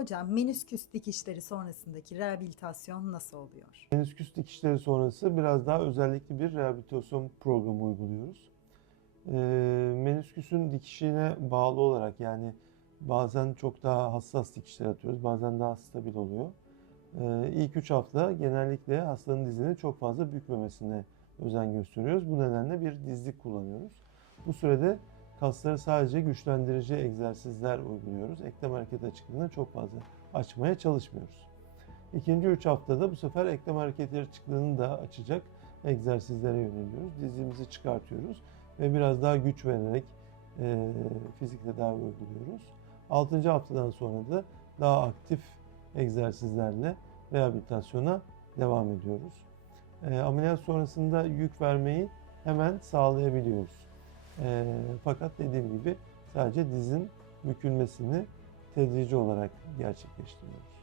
Hocam menisküs dikişleri sonrasındaki rehabilitasyon nasıl oluyor? Menisküs dikişleri sonrası biraz daha özellikli bir rehabilitasyon programı uyguluyoruz. Ee, menisküsün dikişine bağlı olarak yani bazen çok daha hassas dikişler atıyoruz, bazen daha stabil oluyor. Ee, ilk 3 hafta genellikle hastanın dizini çok fazla bükmemesine özen gösteriyoruz. Bu nedenle bir dizlik kullanıyoruz. Bu sürede kasları sadece güçlendirici egzersizler uyguluyoruz. Eklem hareket açıklığını çok fazla açmaya çalışmıyoruz. İkinci üç haftada bu sefer eklem hareketleri açıklığını da açacak egzersizlere yöneliyoruz. Dizimizi çıkartıyoruz ve biraz daha güç vererek e, fizik tedavi uyguluyoruz. Altıncı haftadan sonra da daha aktif egzersizlerle rehabilitasyona devam ediyoruz. E, ameliyat sonrasında yük vermeyi hemen sağlayabiliyoruz. E, fakat dediğim gibi sadece dizin bükülmesini tedrici olarak gerçekleştiriyoruz.